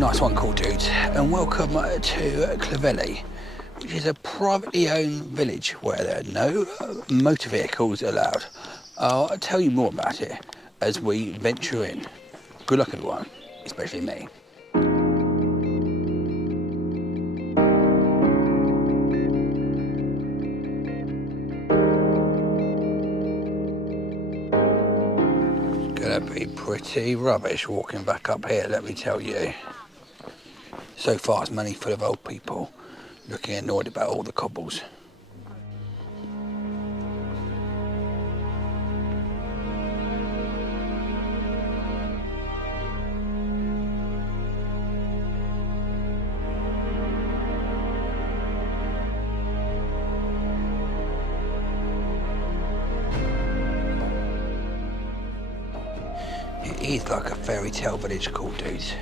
Nice one, cool dudes, and welcome to Clovelly, which is a privately owned village where there are no motor vehicles allowed. I'll tell you more about it as we venture in. Good luck everyone, especially me. Gonna be pretty rubbish walking back up here, let me tell you. So far it's mainly full of old people looking annoyed about all the cobbles. It is like a fairy tale village, cool dudes.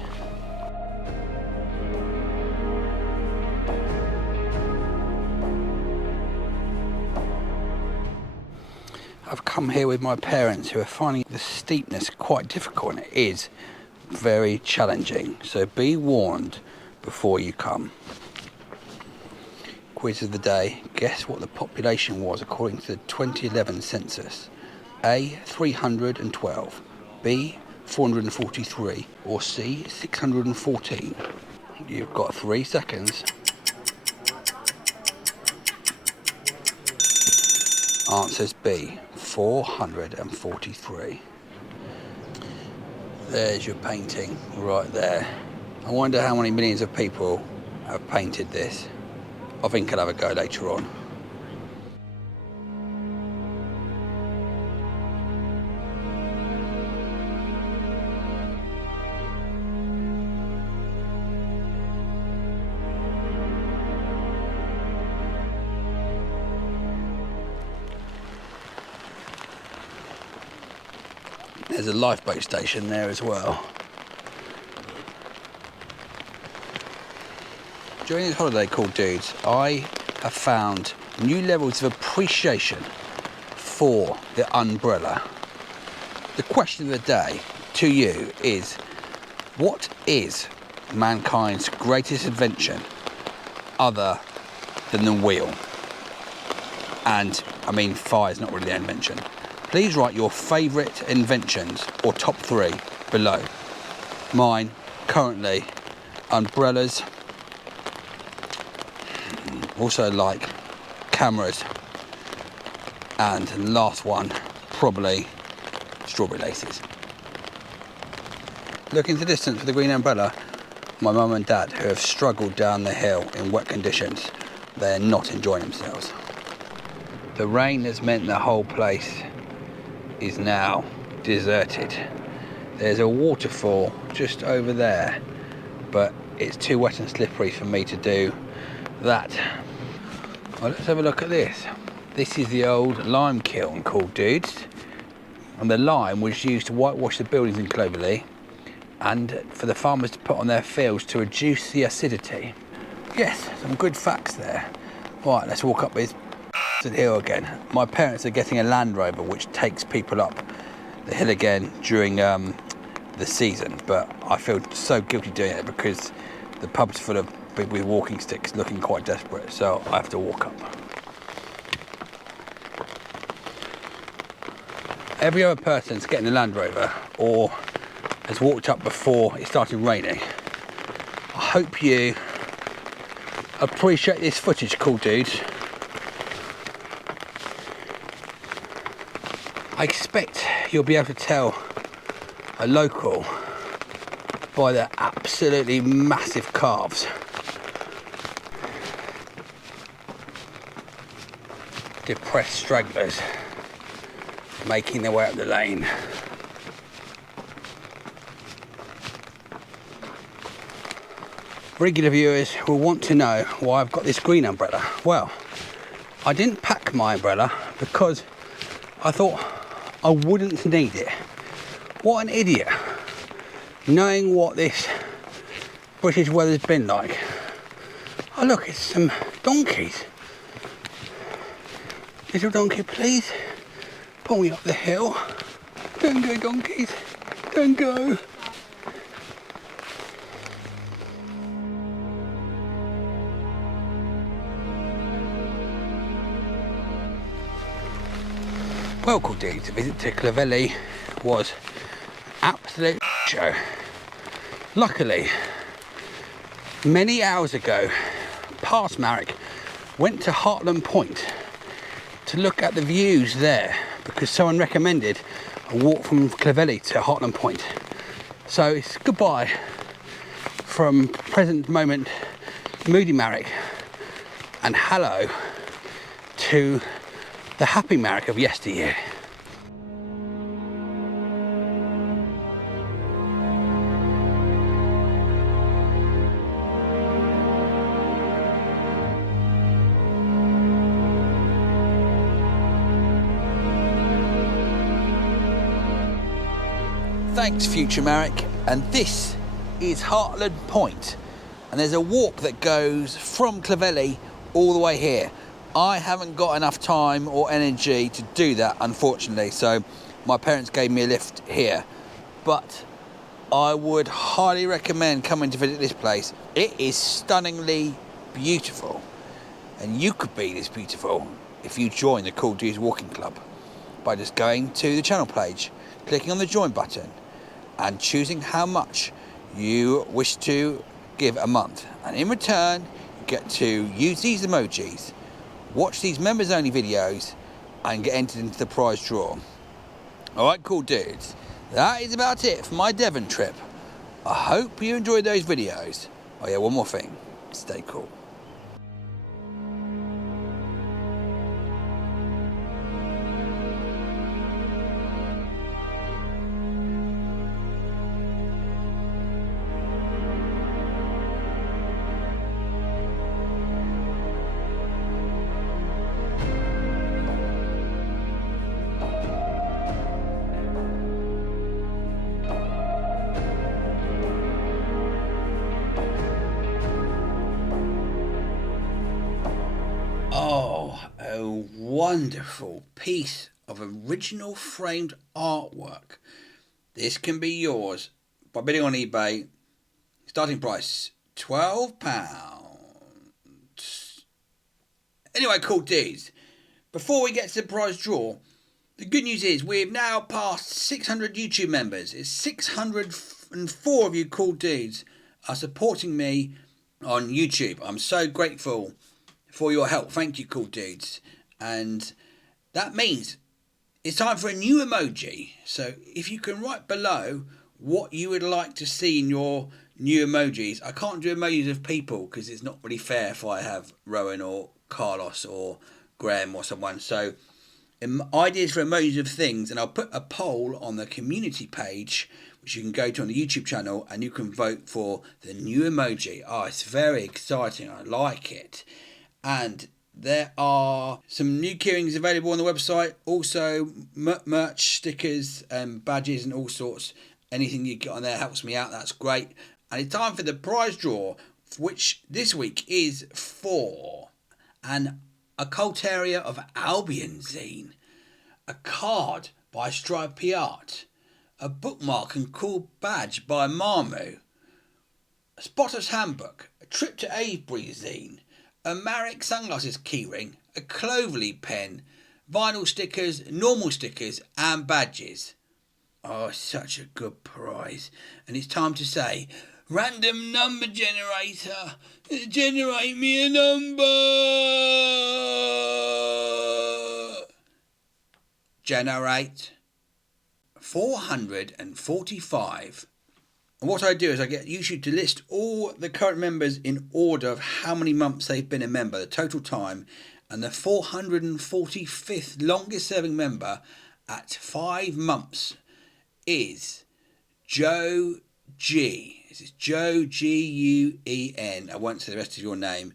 I've come here with my parents who are finding the steepness quite difficult, and it is very challenging. So be warned before you come. Quiz of the day. Guess what the population was according to the 2011 census? A, 312. B, 443. Or C, 614. You've got 3 seconds. Answer's B, 443. There's your painting right there. I wonder how many millions of people have painted this. I think I'll have a go later on. There's a lifeboat station there as well. During this holiday, cool dudes, I have found new levels of appreciation for the umbrella. The question of the day to you is, what is mankind's greatest invention other than the wheel? And I mean, fire's not really an invention. Please write your favourite inventions or top 3 below. Mine, currently, umbrellas. Also like cameras. And last one, probably strawberry laces. Look into the distance for the green umbrella. My mum and dad, who have struggled down the hill in wet conditions, they're not enjoying themselves. The rain has meant the whole place is now deserted. There's a waterfall just over there, but it's too wet and slippery for me to do that. Well, let's have a look at this. This is the old lime kiln, cool dudes, and the lime was used to whitewash the buildings in Clovelly and for the farmers to put on their fields to reduce the acidity. Yes, some good facts there. Right, let's walk up this hill again. My parents are getting a Land Rover which takes people up the hill again during the season, but I feel so guilty doing it because the pub's full of people with walking sticks looking quite desperate, so I have to walk up. Every other person's getting a Land Rover or has walked up before it started raining. I hope you appreciate this footage, cool dudes. I expect you'll be able to tell a local by their absolutely massive calves. Depressed stragglers making their way up the lane. Regular viewers will want to know why I've got this green umbrella. Well, I didn't pack my umbrella because I thought I wouldn't need it. What an idiot. Knowing what this British weather's been like. Oh look, it's some donkeys. Little donkey, please. Pull me up the hill. Don't go, donkeys. Don't go. Well, cool dudes, a visit to Clovelly was an absolute show. Luckily, many hours ago, past Marek, went to Hartland Quay to look at the views there because someone recommended a walk from Clovelly to Hartland Quay. So it's goodbye from present moment moody Marek and hello to the happy Marek of yesteryear. Thanks, future Marek. And this is Hartland Point, and there's a walk that goes from Clovelly all the way here. I haven't got enough time or energy to do that, unfortunately, so my parents gave me a lift here, but I would highly recommend coming to visit this place. It is stunningly beautiful, and you could be this beautiful if you join the Cool Dudes Walking Club by just going to the channel page, clicking on the join button and choosing how much you wish to give a month, and in return you get to use these emojis, watch these members only videos and get entered into the prize draw. Alright, cool dudes, that is about it for my Devon trip. I hope you enjoyed those videos. Oh yeah, one more thing, stay cool. Oh, a wonderful piece of original framed artwork. This can be yours by bidding on eBay. Starting price £12. Anyway, cool dudes, before we get to the prize draw, the good news is we've now passed 600 YouTube members. It's 604 of you cool dudes are supporting me on YouTube. I'm so grateful for your help. Thank you, cool dudes. And that means it's time for a new emoji. So if you can write below what you would like to see in your new emojis. I can't do emojis of people because it's not really fair if I have Rowan or Carlos or Graham or someone. So ideas for emojis of things, and I'll put a poll on the community page which you can go to on the YouTube channel, and you can vote for the new emoji. Oh, it's very exciting. I like it. And there are some new keyrings available on the website. Also merch, stickers, badges and all sorts. Anything you get on there helps me out. That's great. And it's time for the prize draw, which this week is for an Occultaria of Albion zine, a card by Stripey Art, a bookmark and cool badge by Marmu, a Spotter's Handbook, a Trip to Avebury zine, a Marek sunglasses keyring, a Clovelly pen, vinyl stickers, normal stickers and badges. Oh, such a good prize. And it's time to say, random number generator, generate me a number. Generate 445. And what I do is I get YouTube to list all the current members in order of how many months they've been a member, the total time, and the 445th longest serving member at 5 months is Joe G. This is Joe G-U-E-N. I won't say the rest of your name.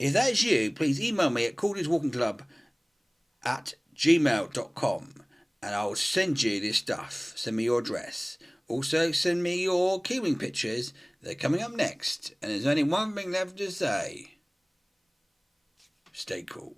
If that's you, please email me at calldueswalkingclub@gmail.com and I'll send you this stuff. Send me your address. Also, send me your keyring pictures. They're coming up next. And there's only one thing left to say. Stay cool.